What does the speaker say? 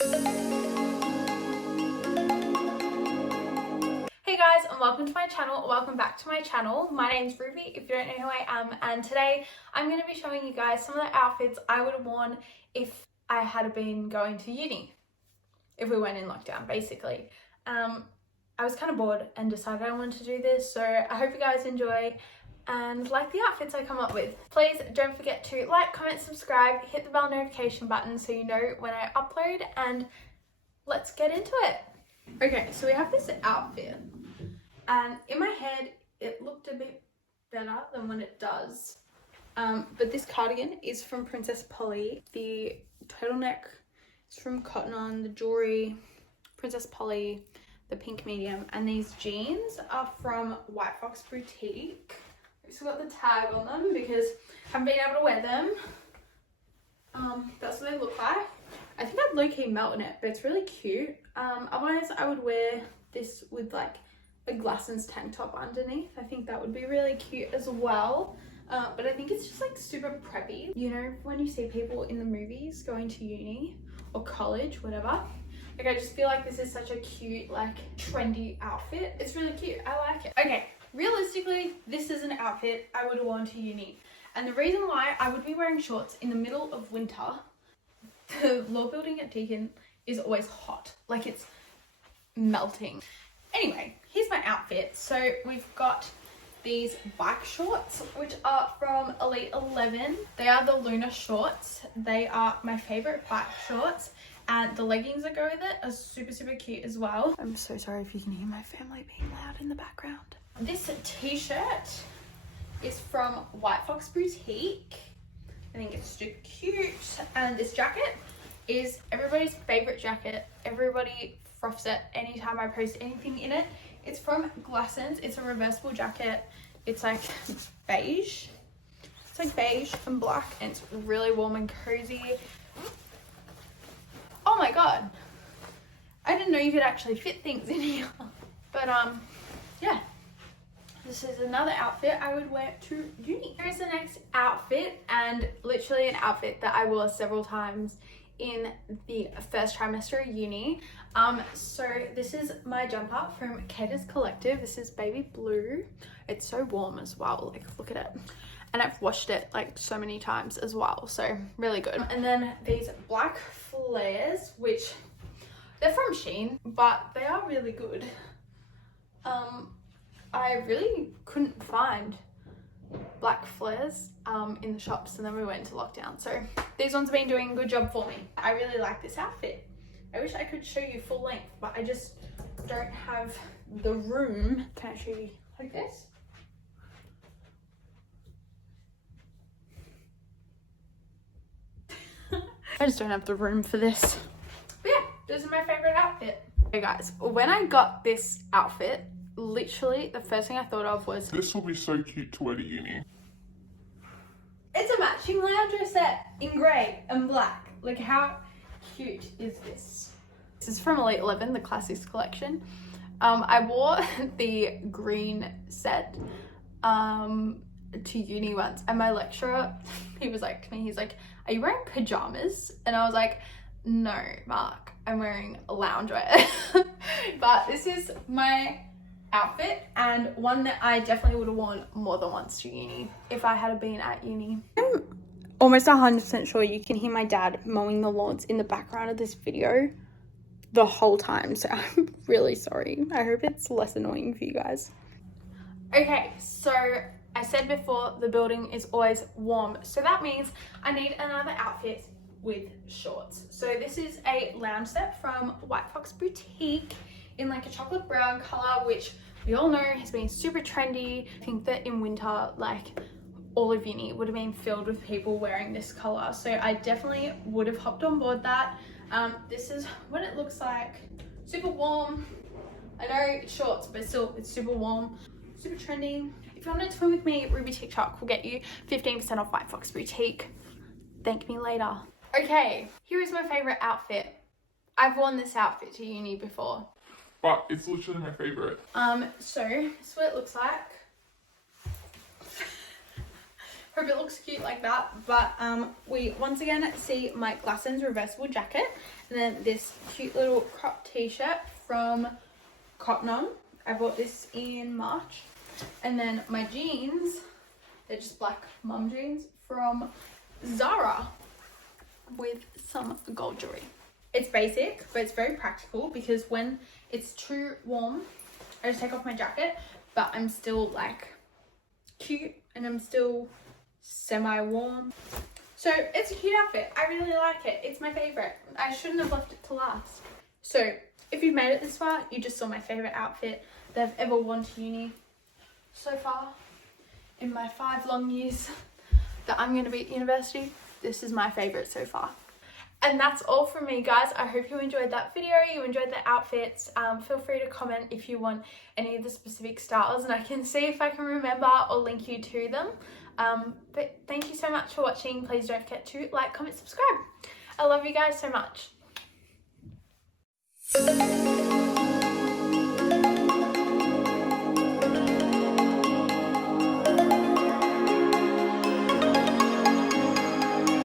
Hey guys, and welcome to my channel. Welcome back to my channel. My name's Ruby, if you don't know who I am, and today I'm going to be showing you guys some of the outfits I would have worn if I had been going to uni. If we went in lockdown, basically. I was kind of bored and decided I wanted to do this, so I hope you guys enjoy and like the outfits I come up with. Please don't forget to like, comment, subscribe, hit the bell notification button so you know when I upload, and let's get into it. Okay, so we have this outfit, and in my head it looked a bit better than when it does. But this cardigan is from Princess Polly. The turtleneck is from Cotton On. The jewelry, Princess Polly. The pink medium, and these jeans are from White Fox Boutique. I've still got the tag on them because I haven't been able to wear them. That's what they look like. I think I'd low-key melt in it, but it's really cute. Otherwise I would wear this with like a glassons tank top underneath. I think that would be really cute as well. But I think it's just like super preppy. You know, when you see people in the movies going to uni or college, whatever. Like, I just feel like this is such a cute, like, trendy outfit. It's really cute. I like it. Okay, realistically, this is an outfit I would have worn to uni. And the reason why I would be wearing shorts in the middle of winter, the law building at Deakin is always hot. Like, it's melting. Anyway, here's my outfit. So we've got these bike shorts, which are from Elite 11. They are the Lunar shorts. They are my favorite bike shorts. And the leggings that go with it are super, super cute as well. I'm so sorry if you can hear my family being loud in the background. This t-shirt is from White Fox Boutique. I think it's super cute. And this jacket is everybody's favorite jacket. Everybody froths it anytime I post anything in it. It's from Glassons. It's a reversible jacket. It's like beige. It's like beige and black, and it's really warm and cozy. Oh my god, I didn't know you could actually fit things in here. But yeah, this is another outfit I would wear to uni. Here's the next outfit, and literally an outfit that I wore several times in the first trimester of uni. So this is my jumper from Cater's Collective. This is baby blue. It's so warm as well, like look at it. And I've washed it like so many times as well, so really good. And then these black flares, which they're from Shein, but they are really good. I really couldn't find black flares in the shops, and then we went into lockdown, so these ones have been doing a good job for me. I really like this outfit. I wish I could show you full length, but I just don't have the room. Can I show you like this? I just don't have the room for this. But yeah, this is my favorite outfit. Okay guys, when I got this outfit, literally the first thing I thought of was, this will be so cute to wear to uni. it's a matching loungewear set in grey and black. Like, how cute is this? This is from Elite 11, the Classics collection. I wore the green set to uni once, and my lecturer, he was like to me, he's like, are you wearing pajamas? And I was like, no, Mark, I'm wearing loungewear. But this is my outfit, and one that I definitely would have worn more than once to uni if I had been at uni. I'm almost 100% sure you can hear my dad mowing the lawns in the background of this video the whole time, so I'm really sorry. I hope it's less annoying for you guys. Okay, so I said before, the building is always warm, so that means I need another outfit with shorts. So this is a lounge set from White Fox Boutique in like a chocolate brown color, which we all know has been super trendy. I think that in winter, like all of uni would have been filled with people wearing this color, so I definitely would have hopped on board that. This is what it looks like. Super warm. I know it's shorts, but still it's super warm, super trendy. If you want to swim with me, Ruby TikTok will get you 15% off White Fox Boutique. Thank me later. Okay, here is my favorite outfit. I've worn this outfit to uni before. But it's literally my favorite. So this is what it looks like. Hope it looks cute like that. But we once again see my glassons reversible jacket, and then this cute little crop t-shirt from Cotton On. I bought this in March. And then my jeans, they're just black mum jeans from ZARA with some gold jewelry. It's basic, but it's very practical because when it's too warm, I just take off my jacket, but I'm still like cute and I'm still semi-warm. So it's a cute outfit. I really like it. It's my favorite. I shouldn't have left it to last. So if you've made it this far, you just saw my favorite outfit that I've ever worn to uni so far in my 5 long years that I'm going to be at university. This is my favorite so far. And that's all from me, guys. I hope you enjoyed that video, you enjoyed the outfits. Feel free to comment if you want any of the specific styles, and I can see if I can remember or link you to them. But thank you so much for watching. Please don't forget to like, comment, subscribe. I love you guys so much.